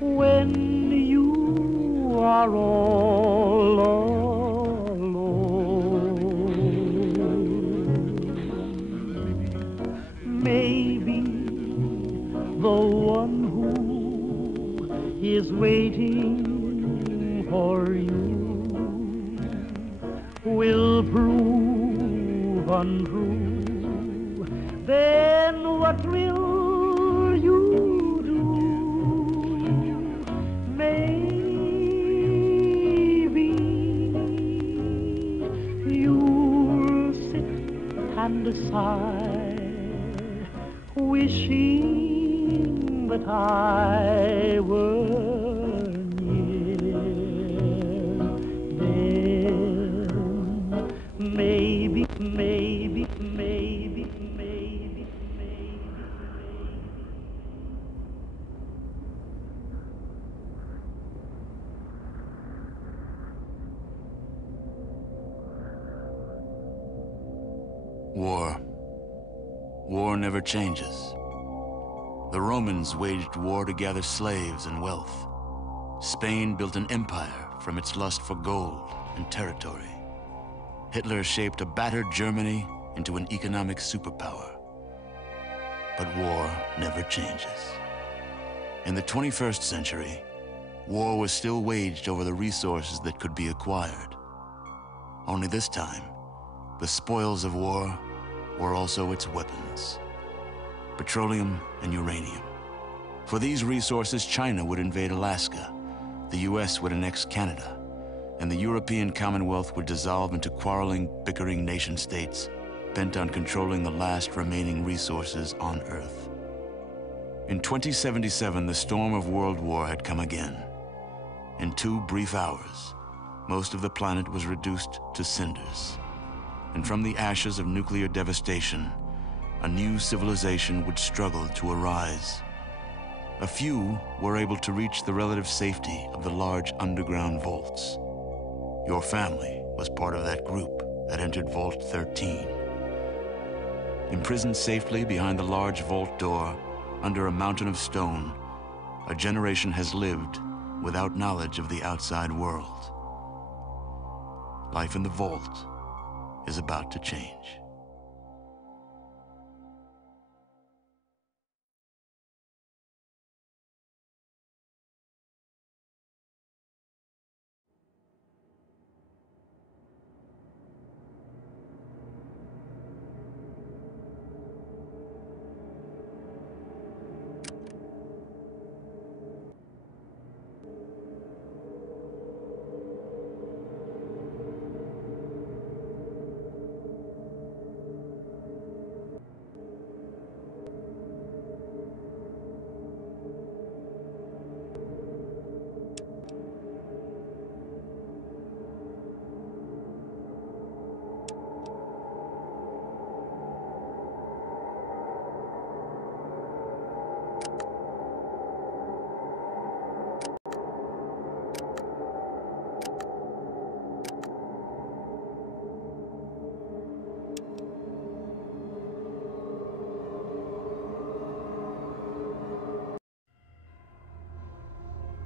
when you are all alone. Maybe the one who is waiting for you will prove untrue. Then what will you do? Maybe you'll sit and sigh, wishing that I were near. Then maybe, maybe, maybe, maybe, maybe. War. War never changes. The Romans waged war to gather slaves and wealth. Spain built an empire from its lust for gold and territory. Hitler shaped a battered Germany into an economic superpower. But war never changes. In the 21st century, war was still waged over the resources that could be acquired. Only this time, the spoils of war were also its weapons: petroleum and uranium. For these resources, China would invade Alaska, the US would annex Canada, and the European Commonwealth would dissolve into quarreling, bickering nation-states bent on controlling the last remaining resources on Earth. In 2077, the storm of World War had come again. In 2 brief hours, most of the planet was reduced to cinders. And from the ashes of nuclear devastation, a new civilization would struggle to arise. A few were able to reach the relative safety of the large underground vaults. Your family was part of that group that entered Vault 13. Imprisoned safely behind the large vault door, under a mountain of stone, a generation has lived without knowledge of the outside world. Life in the vault is about to change.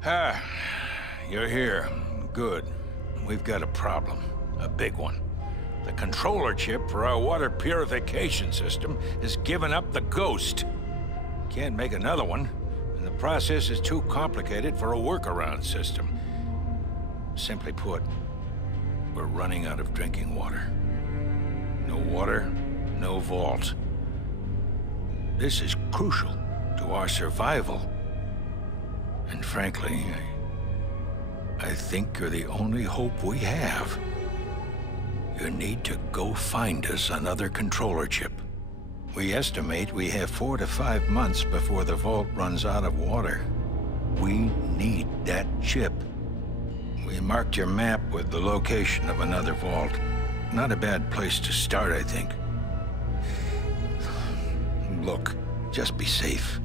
Ah, you're here. Good. We've got a problem. A big one. The controller chip for our water purification system has given up the ghost. Can't make another one, and the process is too complicated for a workaround system. Simply put, we're running out of drinking water. No water, no vault. This is crucial to our survival. And frankly, I think you're the only hope we have. You need to go find us another controller chip. We estimate we have 4 to 5 months before the vault runs out of water. We need that chip. We marked your map with the location of another vault. Not a bad place to start, I think. Look, just be safe.